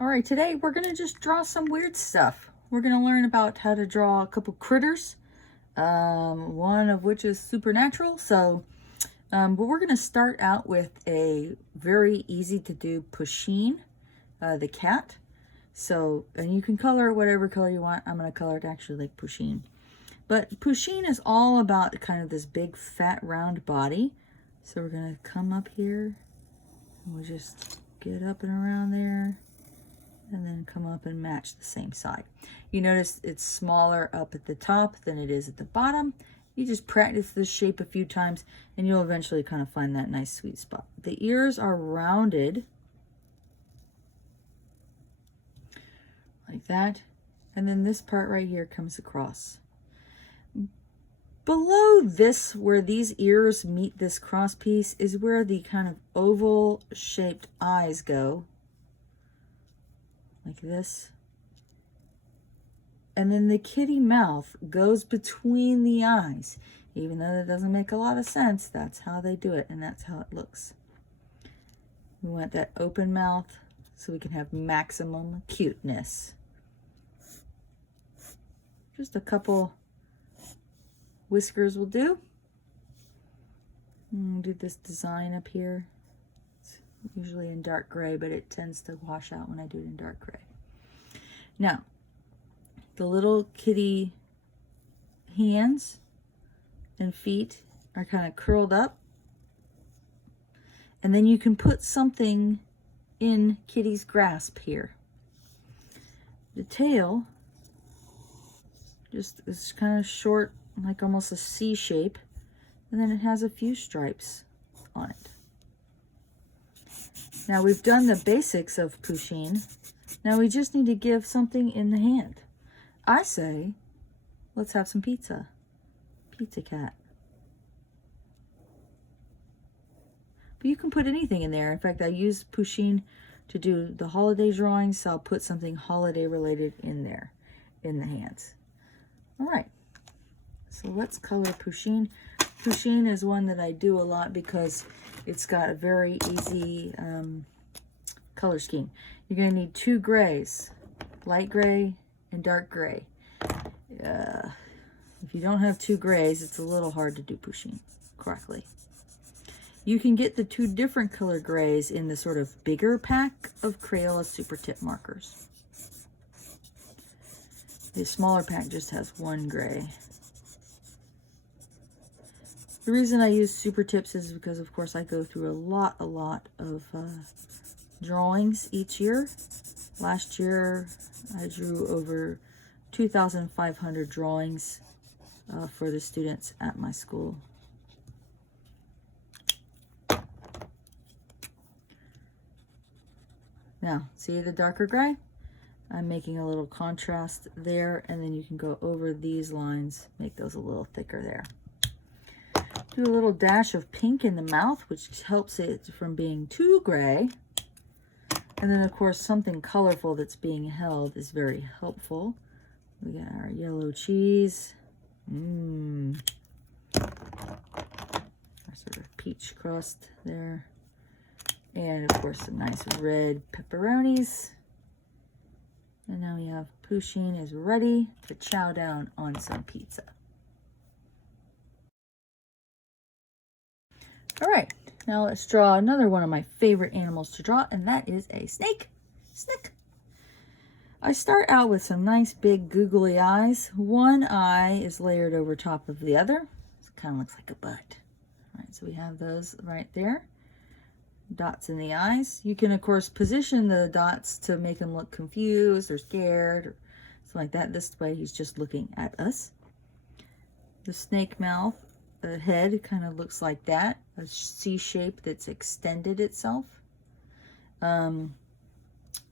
All right, today we're gonna just draw some weird stuff. We're gonna learn about how to draw a couple critters, one of which is supernatural. But we're gonna start out with a very easy to do Pusheen, the cat. And you can color it whatever color you want. I'm gonna color it actually like Pusheen. But Pusheen is all about kind of this big fat round body. So we're gonna come up here and we'll just get up and around there and then come up and match the same side. You notice it's smaller up at the top than it is at the bottom. You just practice this shape a few times and you'll eventually kind of find that nice sweet spot. The ears are rounded like that. And then this part right here comes across. Below this, where these ears meet this cross piece, is where the kind of oval shaped eyes go. Like this. And then the kitty mouth goes between the eyes. Even though that doesn't make a lot of sense, that's how they do it, and that's how it looks. We want that open mouth so we can have maximum cuteness. Just a couple whiskers will do. Do this design up here. It's usually in dark gray, but it tends to wash out when I do it in dark gray. Now, the little kitty hands and feet are kind of curled up. And then you can put something in Kitty's grasp here. The tail just is kind of short, like almost a C shape, and then it has a few stripes on it. Now we've done the basics of Pusheen. Now we just need to give something in the hand. I say, let's have some pizza. Pizza cat. But you can put anything in there. In fact, I used Pusheen to do the holiday drawings, so I'll put something holiday related in there, in the hands. All right. So let's color Pusheen. Pusheen is one that I do a lot because it's got a very easy color scheme. You're going to need two grays, light gray and dark gray. If you don't have two grays, it's a little hard to do Pusheen correctly. You can get the two different color grays in the sort of bigger pack of Crayola Super Tip markers. The smaller pack just has one gray. The reason I use Super Tips is because, of course, I go through a lot of drawings each year. Last year, I drew over 2,500 drawings for the students at my school. Now, see the darker gray? I'm making a little contrast there, and then you can go over these lines, make those a little thicker there. Do a little dash of pink in the mouth, which helps it from being too gray. And then, of course, something colorful that's being held is very helpful. We got our yellow cheese. Our sort of peach crust there. And, of course, some nice red pepperonis. And now we have Pusheen is ready to chow down on some pizza. All right, now let's draw another one of my favorite animals to draw, and that is a snake. Snake. I start out with some nice big googly eyes. One eye is layered over top of the other. It kind of looks like a butt. All right, so we have those right there. Dots in the eyes. You can, of course, position the dots to make them look confused or scared or something like that. This way, he's just looking at us. The snake mouth, the head kind of looks like that, a C shape that's extended itself. And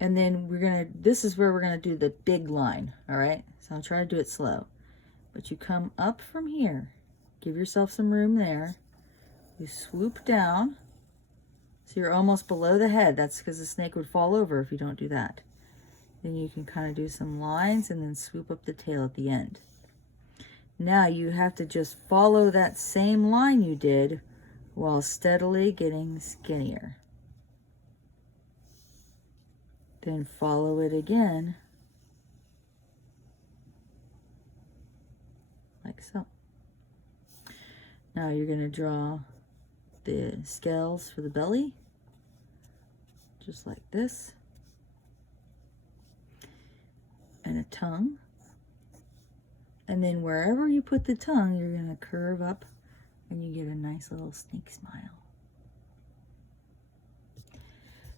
then this is where we're gonna do the big line, all right? So I'll try to do it slow. But you come up from here, give yourself some room there. You swoop down. So you're almost below the head. That's because the snake would fall over if you don't do that. Then you can kind of do some lines and then swoop up the tail at the end. Now you have to just follow that same line you did while steadily getting skinnier. Then follow it again, like so. Now you're going to draw the scales for the belly, just like this, and a tongue. And then wherever you put the tongue, you're going to curve up and you get a nice little snake smile.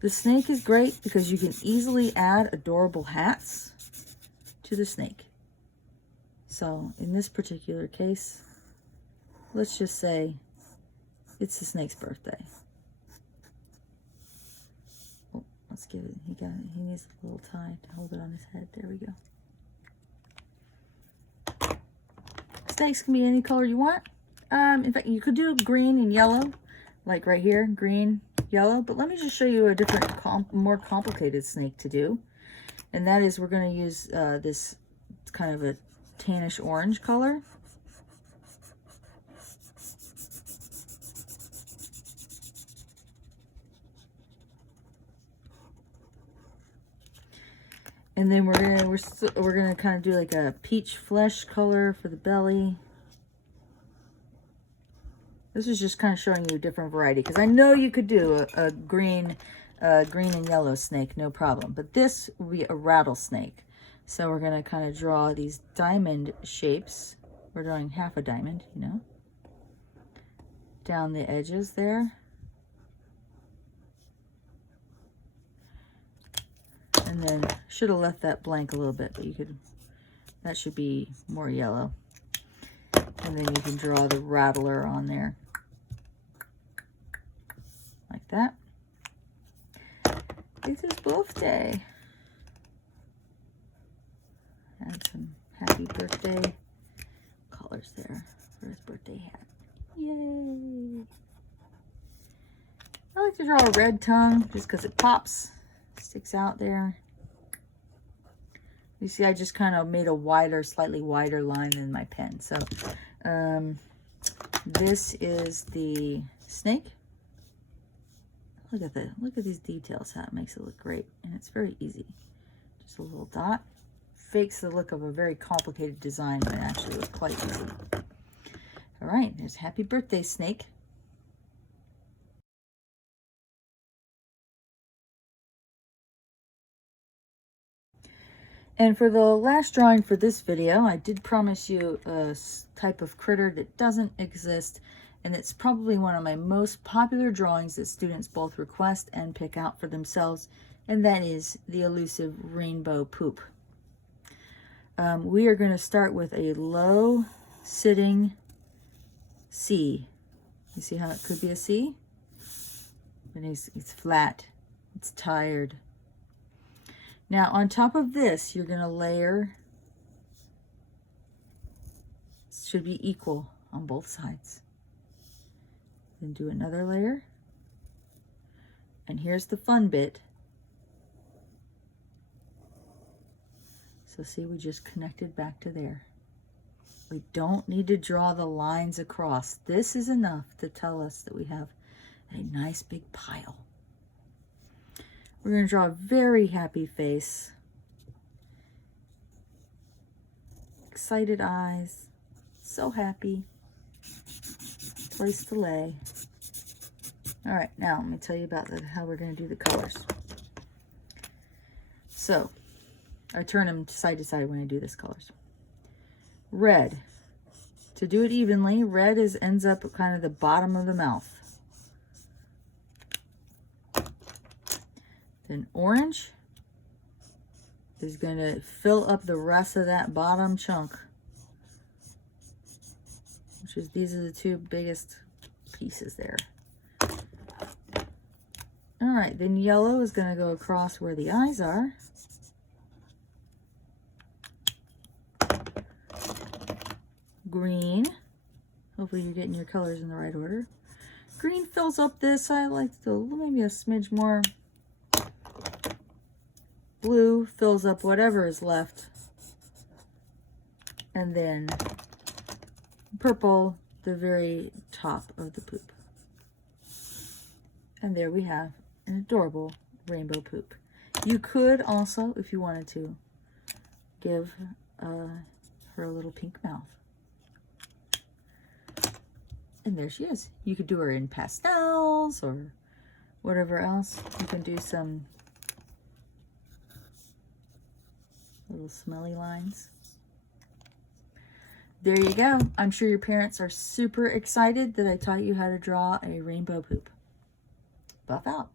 The snake is great because you can easily add adorable hats to the snake. So in this particular case, let's just say it's the snake's birthday. Oh, let's give it, he needs a little tie to hold it on his head. There we go. Snakes can be any color you want. In fact, you could do green and yellow, like right here, green, yellow, but let me just show you a different, more complicated snake to do. And that is, we're going to use this kind of a tannish orange color. And then we're gonna kind of do like a peach flesh color for the belly. This is just kind of showing you a different variety, because I know you could do a green and yellow snake, no problem. But this will be a rattlesnake. So we're going to kind of draw these diamond shapes. We're drawing half a diamond, you know, down the edges there. And then should have left that blank a little bit, but you could, that should be more yellow. And then you can draw the rattler on there. Like that. It's his birthday. Add some happy birthday colors there for his birthday hat. Yay! I like to draw a red tongue just because it pops, sticks out there. You see, I just kind of made a wider, slightly wider line than my pen. So this is the snake. Look at these details, how it makes it look great. And it's very easy. Just a little dot. Fakes the look of a very complicated design, but it actually was quite easy. All right, there's happy birthday snake. And for the last drawing for this video, I did promise you a type of critter that doesn't exist, and it's probably one of my most popular drawings that students both request and pick out for themselves, and that is the elusive rainbow poop. We are going to start with a low sitting C. You see how it could be a C? But it's flat, it's tired. Now on top of this, you're going to layer, it should be equal on both sides. Then do another layer. And here's the fun bit. So see, we just connected back to there. We don't need to draw the lines across. This is enough to tell us that we have a nice big pile. We're going to draw a very happy face. Excited eyes. So happy. Place to lay. All right, now let me tell you about how we're going to do the colors. So, I turn them side to side when I do this colors. Red. To do it evenly, red ends up at kind of the bottom of the mouth. Then orange is going to fill up the rest of that bottom chunk, which is, these are the two biggest pieces there. All right, then yellow is going to go across where the eyes are. Green, hopefully you're getting your colors in the right order. Green fills up this. I like to maybe a smidge more. Blue fills up whatever is left. And then purple, the very top of the poop. And there we have an adorable rainbow poop. You could also, if you wanted to, give her a little pink mouth. And there she is. You could do her in pastels or whatever else. You can do some little smelly lines. There you go. I'm sure your parents are super excited that I taught you how to draw a rainbow poop. Buff out.